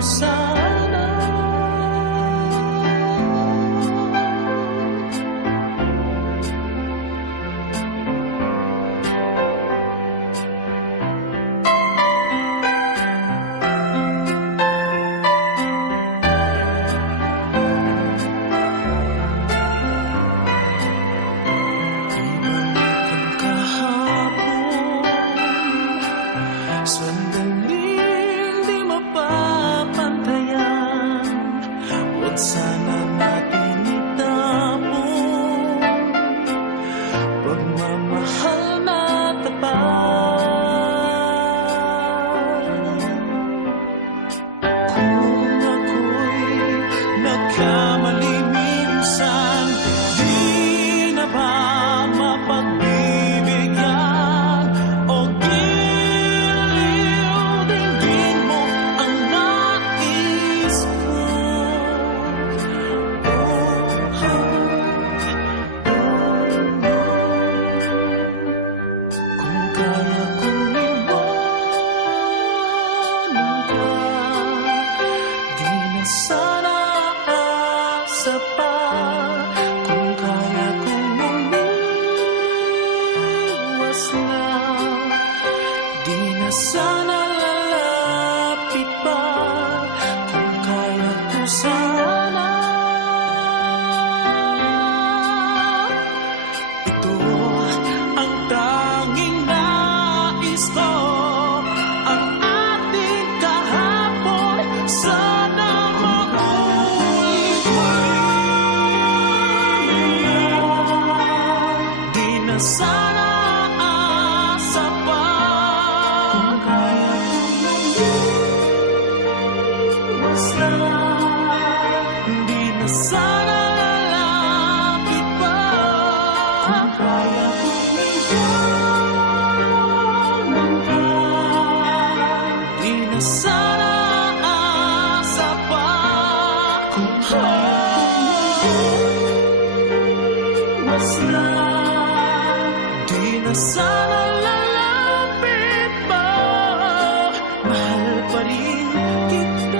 sana. Sandaling di mapapantayan, huwag sana natin itapon pagmamahal na tapat. Kung ako'y nagkamali minsan, di na ba mapagbibigyan o sana asa pa, kung kaya kong umiwas na, di na sana lalapit pa, kung kaya ko sana. Ito ang tanging nais ko, ang ating kahapon sana sana asa pa, kung kaya mas na, di na sana lalapit pa, kung kaya kumigaman ka, di na sana asa pa, kung kaya mas na, di na sana lalapit pa, mahal pa rin kita.